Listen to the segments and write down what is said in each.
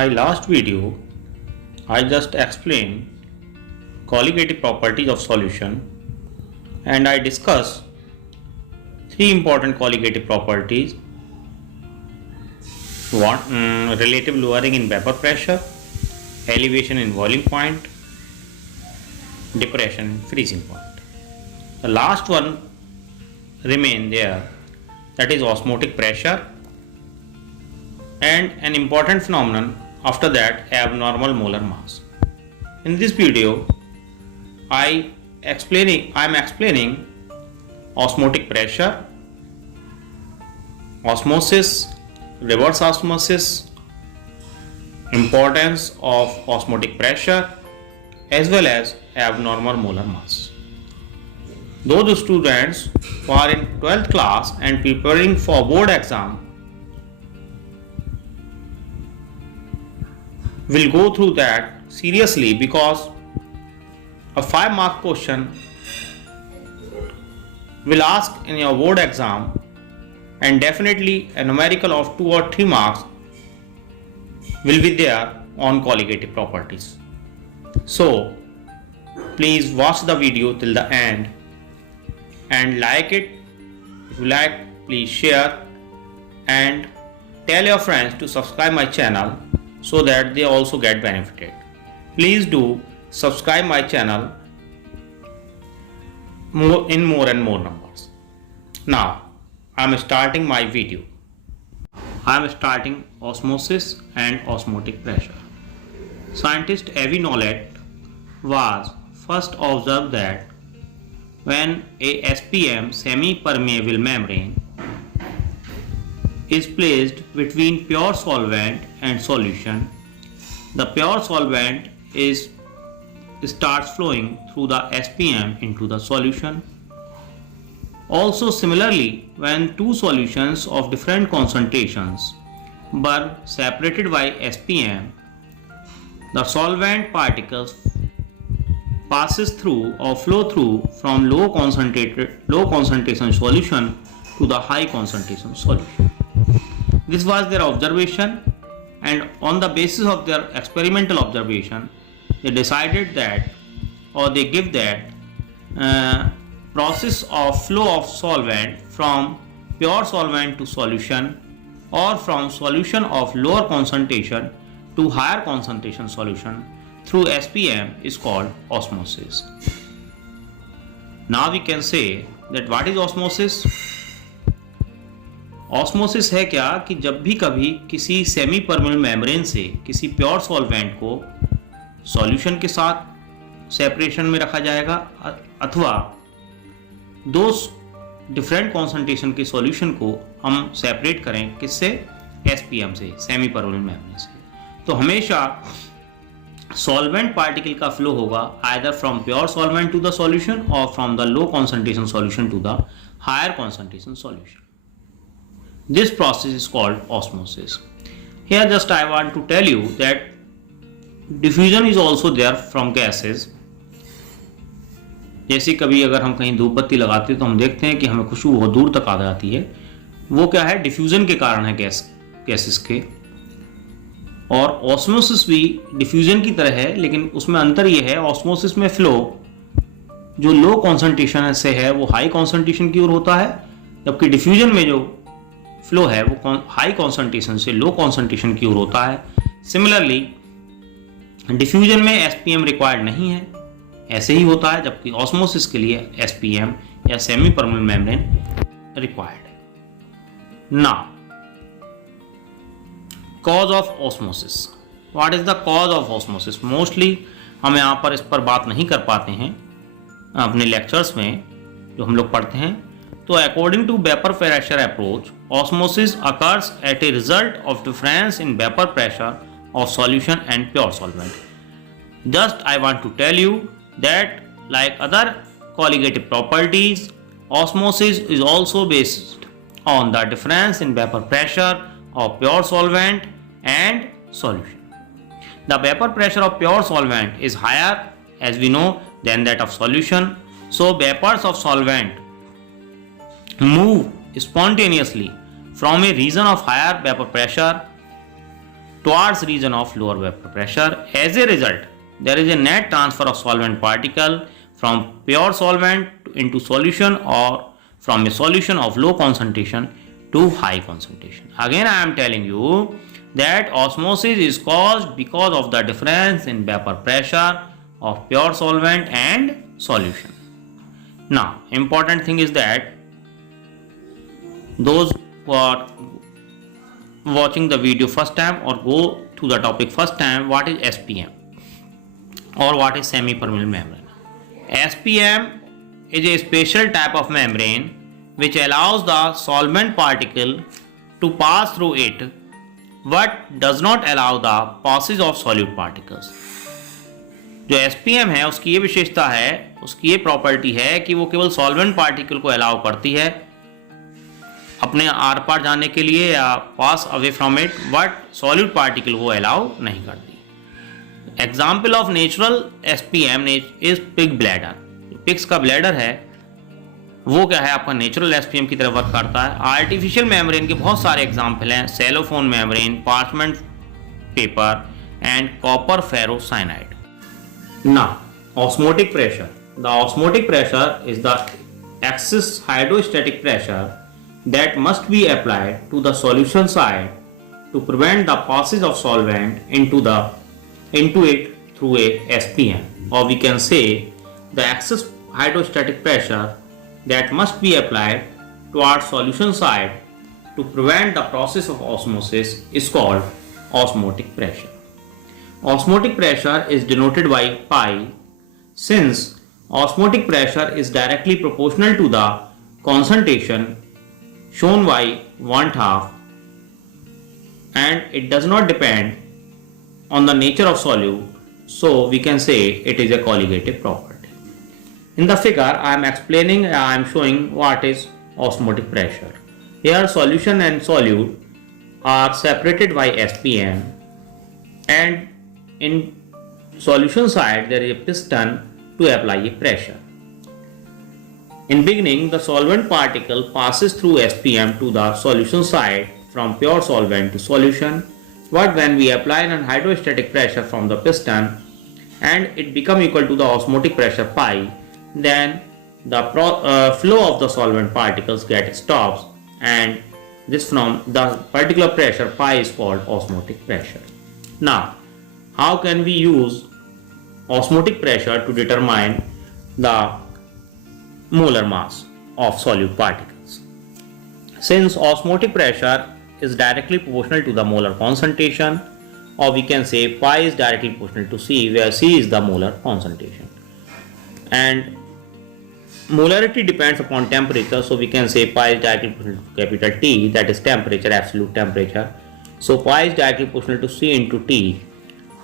my last video, I just explained colligative properties of solution and I discussed three important colligative properties. One, relative lowering in vapor pressure, elevation in boiling point, depression in freezing point. The last one remain there, that is osmotic pressure, and an important phenomenon after that, abnormal molar mass. In this video I am explaining osmotic pressure, osmosis, reverse osmosis, importance of osmotic pressure as well as abnormal molar mass. Those students who are in 12th class and preparing for board exam will go through that seriously, because a 5-mark question will ask in your board exam, and definitely a numerical of 2 or 3 marks will be there on colligative properties. So please watch the video till the end and like it. If you like, please share and tell your friends to subscribe my channel so that they also get benefited. Please do subscribe my channel in more and more numbers. Now I am starting my video. I am starting osmosis and osmotic pressure. Scientist Avi Nolet was first observed that when a SPM semi-permeable membrane is placed between pure solvent and solution, the pure solvent starts flowing through the SPM into the solution. Also similarly, when two solutions of different concentrations were separated by SPM, the solvent particles passes through or flow through from low concentration solution to the high concentration solution. This was their observation, and on the basis of their experimental observation they decided that, or they give that process of flow of solvent from pure solvent to solution or from solution of lower concentration to higher concentration solution through SPM is called osmosis. Now we can say that what is osmosis? Osmosis है क्या कि जब भी कभी किसी semi permeable membrane से किसी pure solvent को सॉल्यूशन के साथ सेपरेशन में रखा जाएगा अथवा दो डिफरेंट कॉन्सेंट्रेशन के सॉल्यूशन को हम सेपरेट करें किससे, एसपीएम से, सेमी परमेबल मेम्ब्रेन से, तो हमेशा सॉल्वेंट पार्टिकल का फ्लो होगा either from pure solvent to the solution और from the low concentration solution to the higher concentration solution. This process is called osmosis. Here just I want to tell you that diffusion is also there from gases. जैसे कभी अगर हम कहीं धूप बत्ती लगाते हैं तो हम देखते हैं कि हमें खुशबू बहुत दूर तक आ जाती है. वो क्या है, डिफ्यूजन के कारण है, गैसेस के. और ऑस्मोसिस भी डिफ्यूजन की तरह है, लेकिन उसमें अंतर ये है, ऑस्मोसिस में फ्लो जो लो कॉन्सेंट्रेशन से है वो हाई कॉन्सेंट्रेशन की ओर होता है, जबकि डिफ्यूजन में जो फ्लो है वो हाई कॉन्सेंट्रेशन से लो कॉन्सेंट्रेशन की ओर होता है. सिमिलरली डिफ्यूजन में एसपीएम रिक्वायर्ड नहीं है, ऐसे ही होता है, जबकि ऑस्मोसिस के लिए एसपीएम या सेमी परमेबल मेम्ब्रेन रिक्वायर्ड है. Now cause of osmosis. What is the cause of osmosis? Mostly हम यहाँ पर इस पर बात नहीं कर पाते हैं अपने लेक्चर्स में जो हम लोग पढ़ते हैं. तो according to vapour pressure approach, osmosis occurs at a result of difference in vapor pressure of solution and pure solvent. Just I want to tell you that like other colligative properties, osmosis is also based on the difference in vapor pressure of pure solvent and solution. The vapor pressure of pure solvent is higher, as we know, than that of solution. So vapors of solvent move spontaneously from a region of higher vapor pressure towards region of lower vapor pressure. As a result, there is a net transfer of solvent particle from pure solvent into solution or from a solution of low concentration to high concentration. Again, I am telling you that osmosis is caused because of the difference in vapor pressure of pure solvent and solution. Now, important thing is that those who are watching the video first time or go to the topic first time, what is SPM or what is semi-permeable membrane? SPM is a special type of membrane which allows the solvent particle to pass through it but does not allow the passage of solute particles. जो SPM है उसकी ये विशेषता है, उसकी ये property है कि वो केवल सॉल्वेंट पार्टिकल को अलाउ करती है अपने आर पार जाने के लिए या pass away from it, but solute particle वो अलाउ नहीं करती। Example of natural SPM is pig bladder. Pigs का ब्लैडर है वो क्या है, आपका नेचुरल SPM की तरह वर्क करता है। आर्टिफिशियल मेम्ब्रेन के बहुत सारे एग्जाम्पल हैं, cellphone membrane, parchment paper and copper ferrocyanide. Now, osmotic pressure. The osmotic pressure is the excess hydrostatic pressure that must be applied to the solution side to prevent the passage of solvent into it through a SPM, or we can say the excess hydrostatic pressure that must be applied towards solution side to prevent the process of osmosis is called osmotic pressure. Osmotic pressure is denoted by pi since osmotic pressure is directly proportional to the concentration shown by 1/2 and it does not depend on the nature of solute, so we can say it is a colligative property. In the figure I am showing what is osmotic pressure. Here solution and solute are separated by SPM and in solution side there is a piston to apply a pressure. In beginning, the solvent particle passes through SPM to the solution side from pure solvent to solution, but when we apply an hydrostatic pressure from the piston and it become equal to the osmotic pressure pi, then the flow of the solvent particles get stops, and this from the particular pressure pi is called osmotic pressure. Now, how can we use osmotic pressure to determine the molar mass of solute particles? Since osmotic pressure is directly proportional to the molar concentration, or we can say pi is directly proportional to C, where C is the molar concentration, and molarity depends upon temperature, so we can say pi is directly proportional to capital T, that is temperature, absolute temperature. So pi is directly proportional to C into T,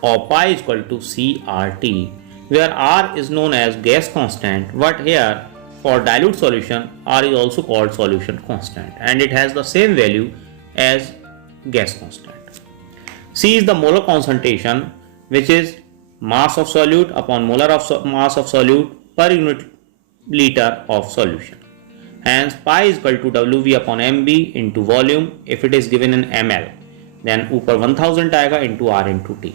or pi is equal to CRT, where R is known as gas constant, but here for dilute solution R is also called solution constant and it has the same value as gas constant. C is the molar concentration, which is mass of solute upon molar of mass of solute per unit liter of solution. Hence pi is equal to Wv upon Mb into volume if it is given in ml, then ऊपर 1000 आएगा into R into T.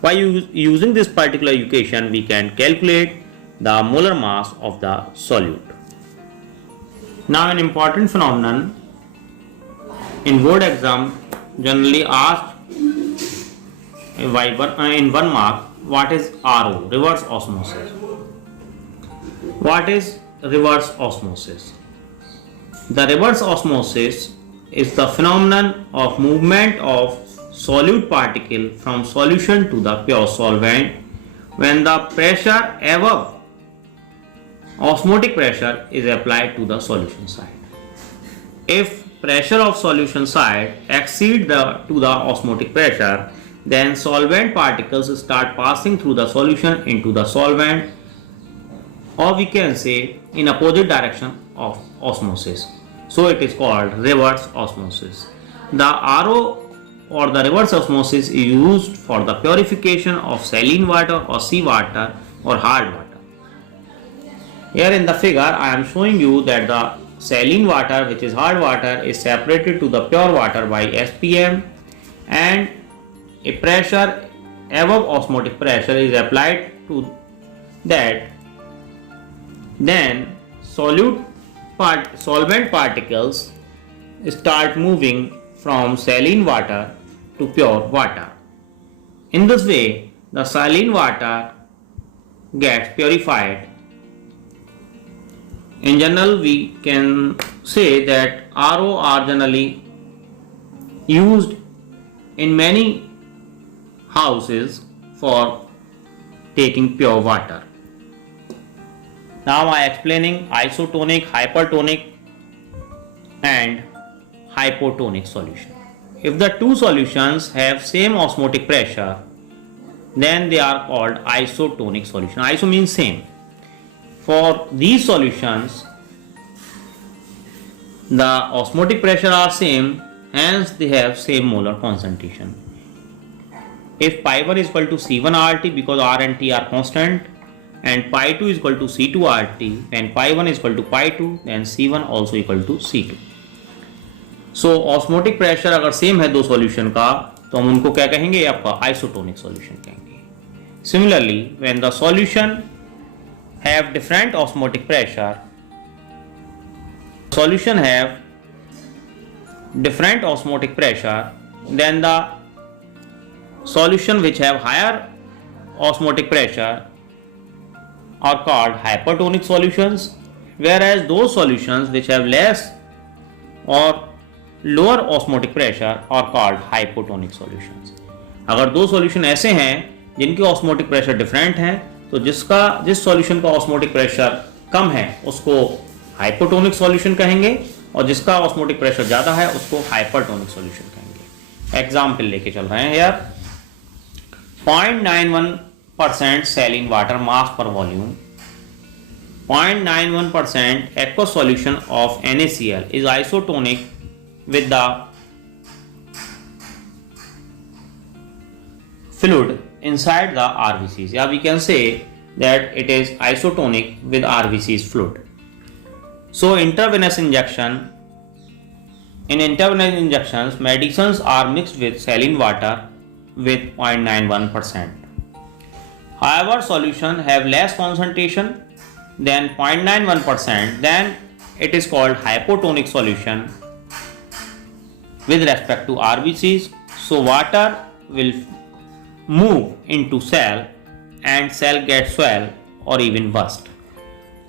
By using this particular equation, we can calculate the molar mass of the solute. Now, an important phenomenon in board exam generally asked in 1 mark, what is RO, reverse osmosis? What is reverse osmosis? The reverse osmosis is the phenomenon of movement of solute particle from solution to the pure solvent when the pressure above osmotic pressure is applied to the solution side. If pressure of solution side exceeds to the osmotic pressure, then solvent particles start passing through the solution into the solvent, or we can say in opposite direction of osmosis. So it is called reverse osmosis. The RO or the reverse osmosis is used for the purification of saline water or sea water or hard water. Here in the figure I am showing you that the saline water, which is hard water, is separated to the pure water by SPM, and a pressure above osmotic pressure is applied to that, then solvent particles start moving from saline water to pure water. In this way, the saline water gets purified. In general, we can say that RO are generally used in many houses for taking pure water. Now I am explaining isotonic, hypertonic and hypotonic solution. If the two solutions have same osmotic pressure, then they are called isotonic solution. Iso means same. For these solutions, the osmotic pressure are same, hence they have same molar concentration. If pi 1 is equal to C1 RT, because R and T are constant, and pi 2 is equal to C2 RT, when pi 1 is equal to pi 2, then C1 also equal to C2. So osmotic pressure अगर same है दो solution का, तो हम उनको क्या कहेंगे? आपका आइसोटोनिक सॉल्यूशन कहेंगे. Similarly, when the solution have different osmotic pressure, then the solution which have higher osmotic pressure are called hypertonic solutions, whereas those solutions which have less or lower osmotic pressure are called hypotonic solutions. अगर दो solution ऐसे हैं जिनके osmotic pressure different हैं, तो जिस solution का osmotic pressure कम है उसको हाइपोटोनिक सॉल्यूशन कहेंगे, और जिसका ऑस्मोटिक प्रेशर ज़्यादा है उसको हाइपरटोनिक सॉल्यूशन कहेंगे. एग्जाम्पल लेके चल रहे हैं यार. 0.91% saline water mass per volume, 0.91% aqueous solution of NaCl is isotonic with the fluid inside the RBCs. Yeah, we can say that it is isotonic with RBCs fluid. So intravenous injection, in intravenous injections, medicines are mixed with saline water with 0.91%. However, solution have less concentration than 0.91%, then it is called hypotonic solution with respect to RBCs. So water will move into cell and cell gets swell or even burst.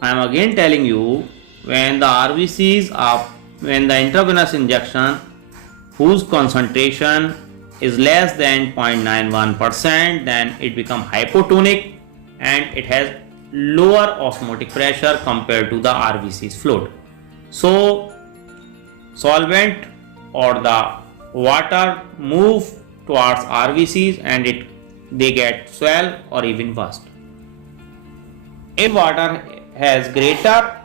I am again telling you, when the RBCs are, when the intravenous injection whose concentration is less than 0.91%, then it becomes hypotonic and it has lower osmotic pressure compared to the RBC's fluid. So solvent or the water move towards RBCs and they get swell or even burst. If water has greater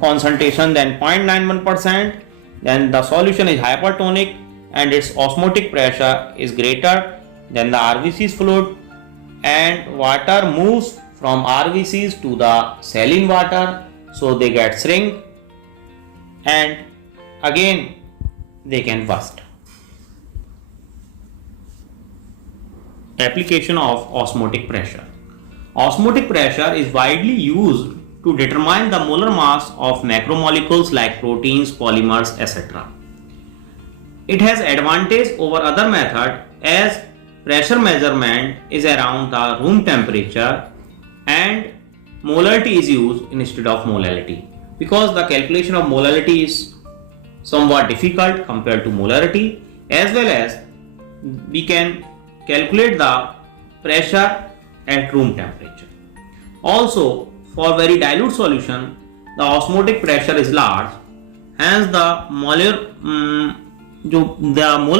concentration than 0.91%, then the solution is hypertonic and its osmotic pressure is greater than the RBC's fluid, and water moves from RBCs to the saline water, so they get shrink and again they can burst. Application of osmotic pressure. Osmotic pressure is widely used to determine the molar mass of macromolecules like proteins, polymers, etc. It has advantage over other method as pressure measurement is around the room temperature and molarity is used instead of molality, because the calculation of molality is somewhat difficult compared to molarity, as well as we can calculate the pressure at room temperature. Also, for very dilute solution, the osmotic pressure is large, hence the molar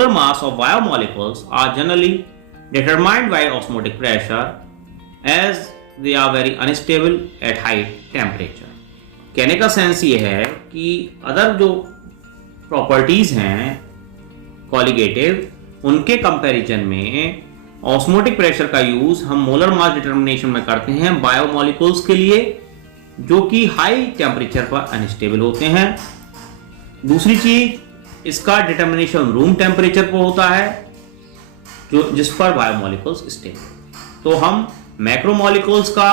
mass of biomolecules are generally determined by osmotic pressure as they are very unstable at high temperature. कहने का sense ये है कि other जो properties हैं colligative, उनके comparison में osmotic pressure का यूज हम मोलर मास डिटर्मिनेशन में करते हैं बायोमोलिकुल्स के लिए जो कि हाई टेम्परेचर पर अनस्टेबल होते हैं. दूसरी चीज, इसका डिटर्मिनेशन रूम टेम्परेचर पर होता है जो जिस पर बायोमोलिकुल्स स्टे। तो हम मैक्रोमोलिकुल्स का,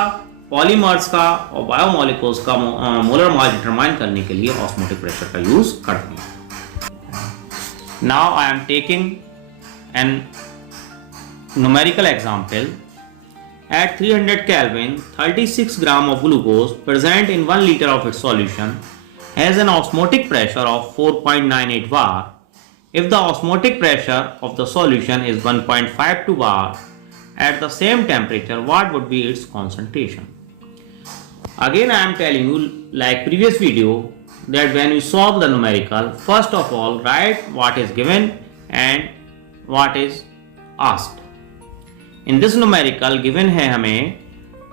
पॉलीमर्स का और बायोमोलिकुल्स का मोलर मास डिटरमाइन करने के लिए ऑस्मोटिक प्रेशर का यूज करते हैं। Now I am taking an numerical example. At 300 Kelvin, 36 gram of glucose present in 1 liter of its solution has an osmotic pressure of 4.98 bar. If the osmotic pressure of the solution is 1.52 bar at the same temperature, what would be its concentration? Again, I am telling you, like previous video, that when you solve the numerical, first of all write what is given and what is asked. In this numerical given है हमें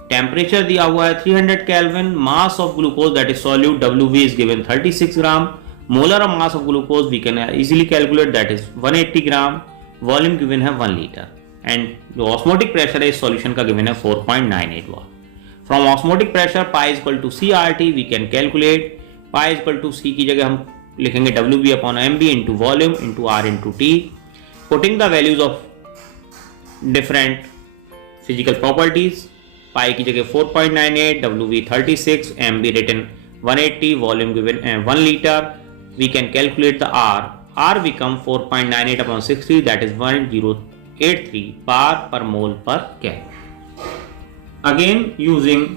temperature दिया हुआ है 300 kelvin, mass of glucose that is solute WV is given 36 gram, molar mass of glucose we can easily calculate that is 180 gram, volume given है 1 litre and जो osmotic pressure है इस solution का गिवन है 4.98 वाट. From osmotic pressure pi equal to CRT we can calculate. Pi equal to C की जगह हम लिखेंगे WV upon MB into volume into R into T. Putting the values of different physical properties. Pi की जगह 4.98, WV 36, MB written 180, volume given 1 liter. We can calculate the R. R become 4.98 upon 60, that is 1083 bar per mole per Kelvin. Again, using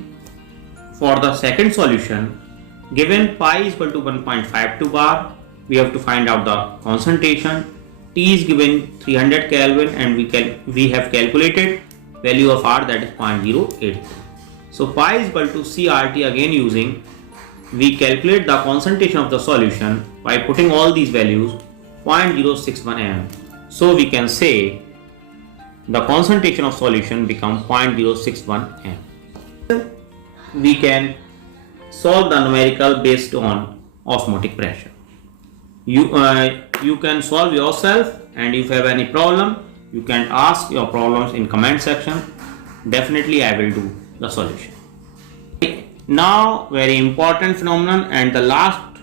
for the second solution, given pi is equal to 1.52 bar, we have to find out the concentration. T is given 300 Kelvin and we have calculated value of R, that is 0.083. So pi is equal to CRT. Again using, we calculate the concentration of the solution by putting all these values 0.061 m. So we can say the concentration of solution become 0.061 m. We can solve the numerical based on osmotic pressure. You can solve yourself, and if you have any problem you can ask your problems in comment section. Definitely I will do the solution. Now very important phenomenon and the last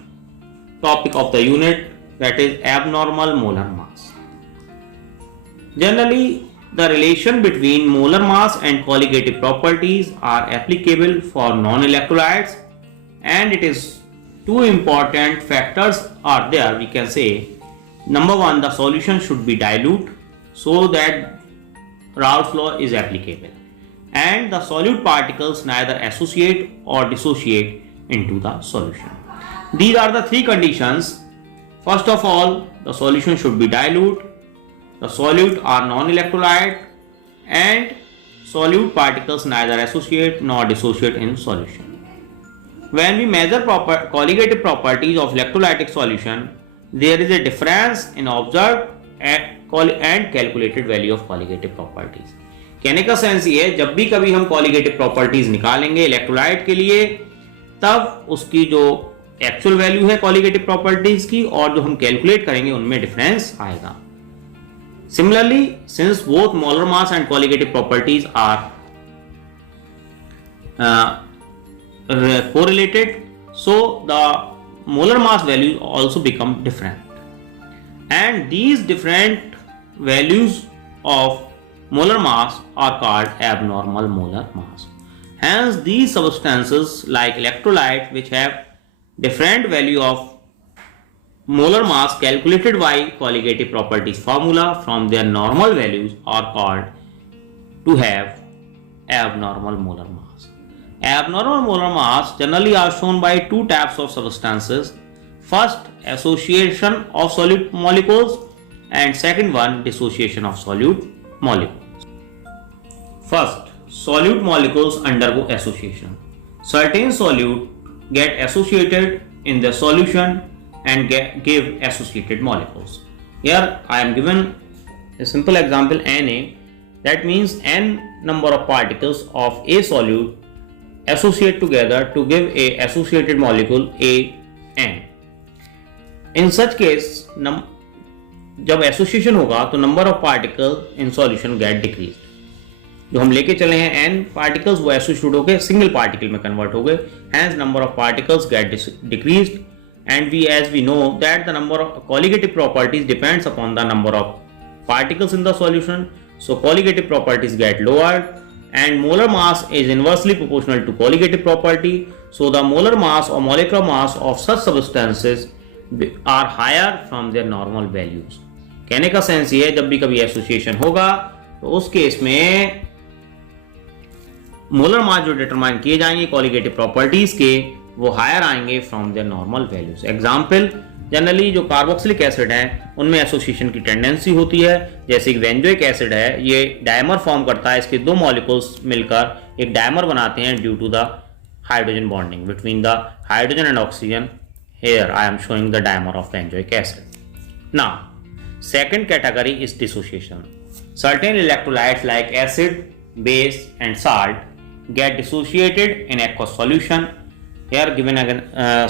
topic of the unit, that is abnormal molar mass. Generally the relation between molar mass and colligative properties are applicable for non-electrolytes, and it is two important factors are there. We can say number one, the solution should be dilute so that Raoult's law is applicable, and the solute particles neither associate or dissociate into the solution. These are the three conditions. First of all, the solution should be dilute, the solute are non-electrolyte, and solute particles neither associate nor dissociate in solution. When we measure colligative properties of electrolytic solution, there is a difference in observed and calculated value of colligative properties. कहने का sense ये है, जब भी कभी हम colligative properties निकालेंगे electrolyte के लिए, तब उसकी जो एक्चुअल वैल्यू है colligative properties की और जो हम कैलकुलेट करेंगे उनमें डिफरेंस आएगा. Similarly, since both molar mass and colligative properties are correlated, so the molar mass values also become different, and these different values of molar mass are called abnormal molar mass. Hence these substances like electrolyte which have different value of molar mass calculated by colligative properties formula from their normal values are called to have abnormal molar mass. Abnormal molar mass generally are shown by two types of substances. First, association of solute molecules, and second one, dissociation of solute molecules. First, solute molecules undergo association. Certain solute get associated in the solution and give associated molecules. Here I am given a simple example, Na. That means n number of particles of a solute associate together to give a associated molecule AN. In such case, जब association होगा तो number of particles in solution get decreased. जो हम लेके चले हैं n particles वो associate होके single particle में convert हो गए. Hence number of particles get decreased, and as we know that the number of colligative properties depends upon the number of particles in the solution, so colligative properties get lowered, and molar mass is inversely proportional to colligative property, so the molar mass or molecular mass of such substances are higher from their normal values. कहने का sense ये है, जब भी कभी association होगा तो उस केस में मोलर मास जो डिटरमाइन किए जाएंगे कॉलिगेटिव प्रॉपर्टीज के, वो हायर आएंगे from there normal values. Example, generally जो कार्बोक्सिलिक एसिड है उनमें एसोसिएशन की टेंडेंसी होती है. जैसे कि बेंजोइक एसिड है, ये डायमर फॉर्म करता है, इसके दो मॉलिक्यूल्स मिलकर एक डायमर बनाते हैं due to the hydrogen bonding between the hydrogen and oxygen. Here I am showing the dimer of benzoic acid. Now second category is dissociation. Certain electrolytes like acid, base and salt get dissociated in aqueous solution. Here given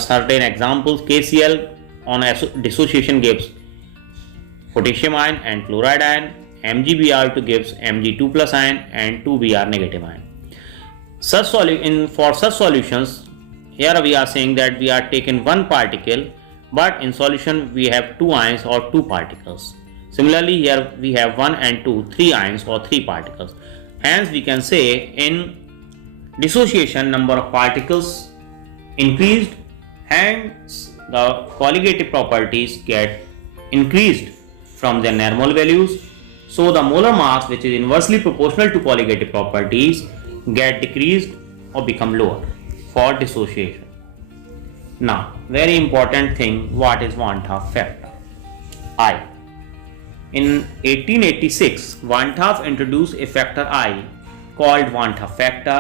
certain examples. KCl on dissociation gives potassium ion and chloride ion. MgBr2 gives Mg2 plus ion and 2Br negative ion. For such solutions, here we are saying that we are taking one particle, but in solution we have two ions or two particles. Similarly, here we have 1 and 2, 3 ions or 3 particles. Hence we can say in dissociation number of particles increased, hence the colligative properties get increased from their normal values. So the molar mass, which is inversely proportional to colligative properties, get decreased or become lower for dissociation. Now, very important thing, what is Van 't Hoff factor? I. In 1886, Van 't Hoff introduced a factor I called Van 't Hoff factor,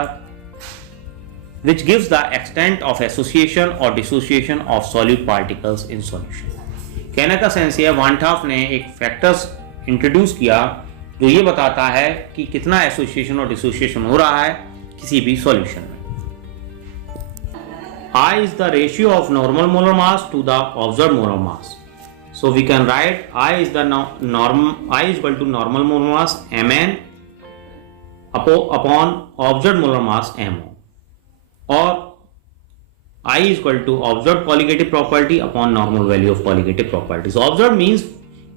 which gives the extent of association or dissociation of solute particles in solution. कहने का sense ये, Van 't Hoff ने एक factors introduce किया जो ये बताता है कि कितना एसोसिएशन और डिसोसिएशन हो रहा है किसी भी सॉल्यूशन में. I is the ratio of normal molar mass to the observed molar mass. So we can write I is equal to normal molar mass Mn upon observed molar mass Mo, or I is equal to observed colligative property upon normal value of colligative properties. Observed means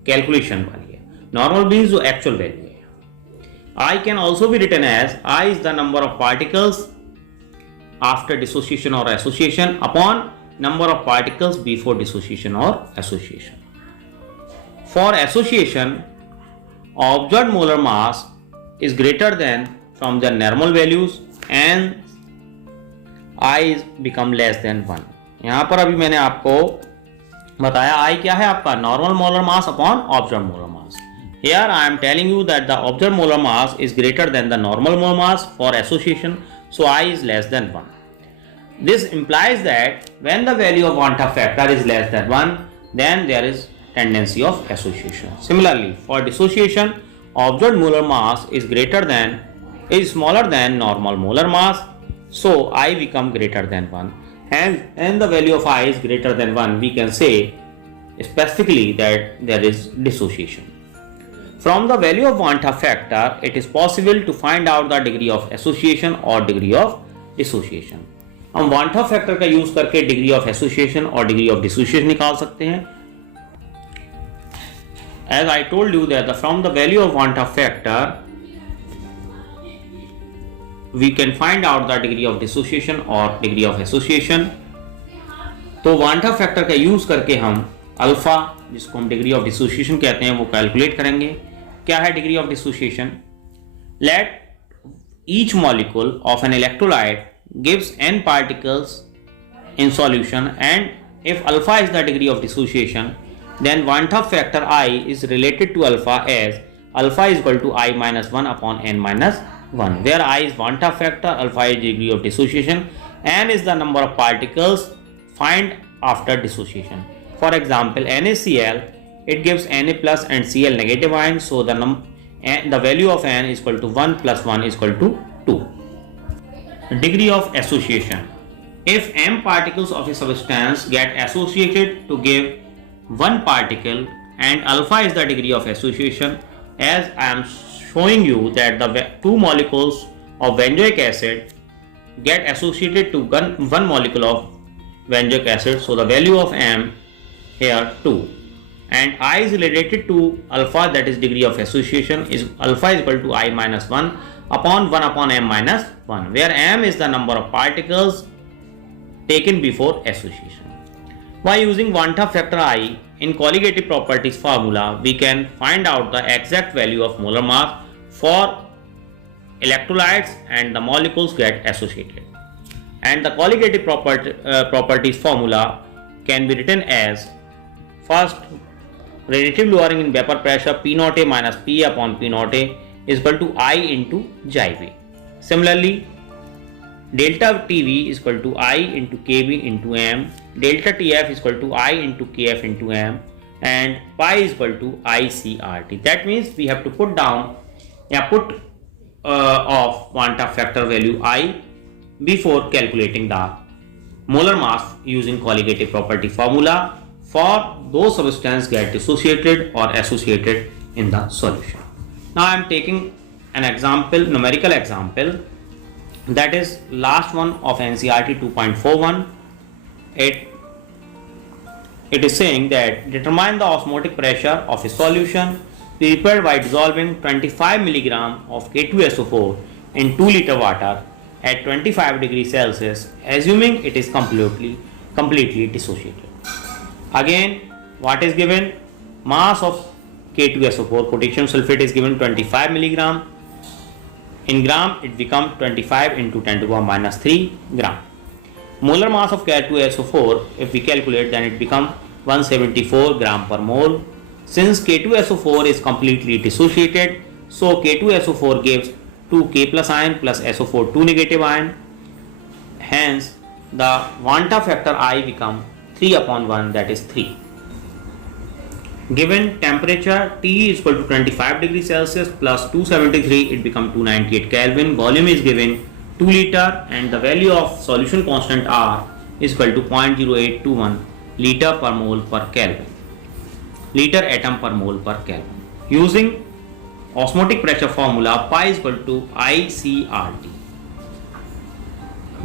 calculation वाली है, normal means जो actual value है. I can also be written as I is the number of particles after dissociation or association upon number of particles before dissociation or association. For association, observed molar mass is greater than from the normal values and I become less than 1. यहाँ पर अभी मैंने आपको बताया I क्या है आपका normal molar mass upon observed molar mass. Here I am telling you that the observed molar mass is greater than the normal molar mass for association, so I is less than 1. This implies that when the value of Van 't Hoff factor is less than 1, then there is tendency of association. Similarly, for dissociation, observed molar mass is smaller than normal molar mass, so I become greater than 1. And the value of I is greater than 1, we can say specifically that there is dissociation. From the value of Van 't Hoff factor, it is possible to find out the degree of association or degree of dissociation. हम Van 't Hoff factor का use करके degree of association और degree of dissociation निकाल सकते हैं. As I told you that from the value of Van 't Hoff factor we can find out the degree of dissociation or degree of association. तो Van 't Hoff factor का use करके हम alpha, जिसको हम degree of dissociation कहते हैं, वो calculate करेंगे. क्या है degree of dissociation? Let each molecule of an electrolyte gives n particles in solution, and if alpha is the degree of dissociation, then Van 't Hoff factor I is related to alpha as alpha is equal to I minus 1 upon n minus 1, where I is Van 't Hoff factor, alpha is degree of dissociation, n is the number of particles find after dissociation. For example, NaCl, it gives Na plus and Cl negative ion, so the value of n is equal to 1 plus 1 is equal to 2. Degree of association. If m particles of a substance get associated to give one particle and alpha is the degree of association, as I am showing you that the two molecules of benzoic acid get associated to one molecule of benzoic acid, so the value of m here 2, and I is related to alpha, that is degree of association, is alpha is equal to I minus 1 upon m minus 1, where m is the number of particles taken before association. By using one-half factor I in colligative properties formula, we can find out the exact value of molar mass for electrolytes and the molecules get associated. And the colligative properties formula can be written as: first, relative lowering in vapor pressure P naught A minus P upon P naught A is equal to I into Xi V. Similarly, delta TV is equal to I into KB into M, delta TF is equal to I into KF into M, and pi is equal to ICRT. That means we have to put down of one-half factor value I before calculating the molar mass using colligative property formula for those substances get dissociated or associated in the solution. Now I am taking an example, numerical example, that is last one of NCERT 2.41. It is saying that determine the osmotic pressure of a solution prepared by dissolving 25 mg of K2SO4 in 2 liter water at 25 degrees Celsius, assuming it is completely dissociated. Again, what is given? Mass of K2SO4, potassium sulfate, is given 25 mg. In gram, it becomes 25 into 10 to the power minus 3 gram. Molar mass of K2SO4, if we calculate, then it becomes 174 gram per mole. Since K2SO4 is completely dissociated, so K2SO4 gives 2K plus ion plus SO4 2 negative ion. Hence, the one-half factor I become 3 upon 1, that is 3. Given temperature T is equal to 25 degrees Celsius plus 273, it becomes 298 Kelvin. Volume is given 2 liter and the value of solution constant R is equal to 0.0821 liter per mole per Kelvin. Liter atom per mole per Kelvin. Using osmotic pressure formula, pi is equal to ICRT.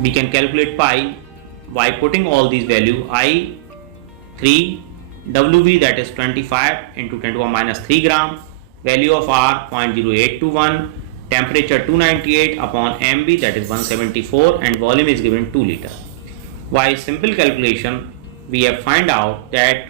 We can calculate pi by putting all these values: I 3, WV, that is 25 into 10 to the power minus 3 gram, value of R 0.0821, temperature 298 upon MB, that is 174, and volume is given 2 liter. By simple calculation, we have find out that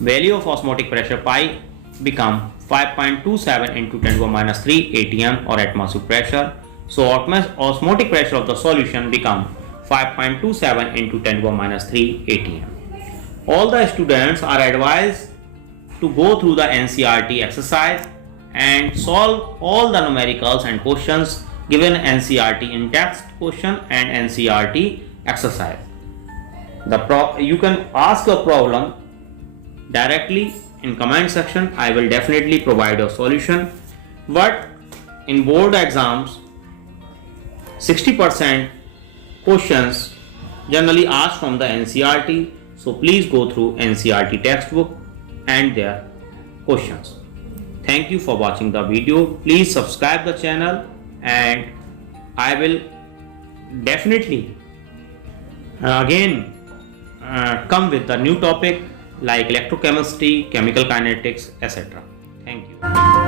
value of osmotic pressure pi become 5.27 into 10 to the power minus 3 atm or atmospheric pressure. So osmotic pressure of the solution become 5.27 into 10 to the power minus 3 atm. All the students are advised to go through the NCERT exercise and solve all the numericals and questions given NCERT in text question and NCERT exercise. You can ask a problem directly in comment section. I will definitely provide a solution. But in board exams, 60% questions generally asked from the NCERT. So please go through NCERT textbook and their questions. Thank you for watching the video. Please subscribe the channel and I will definitely again come with the new topic like electrochemistry, chemical kinetics, etc. Thank you.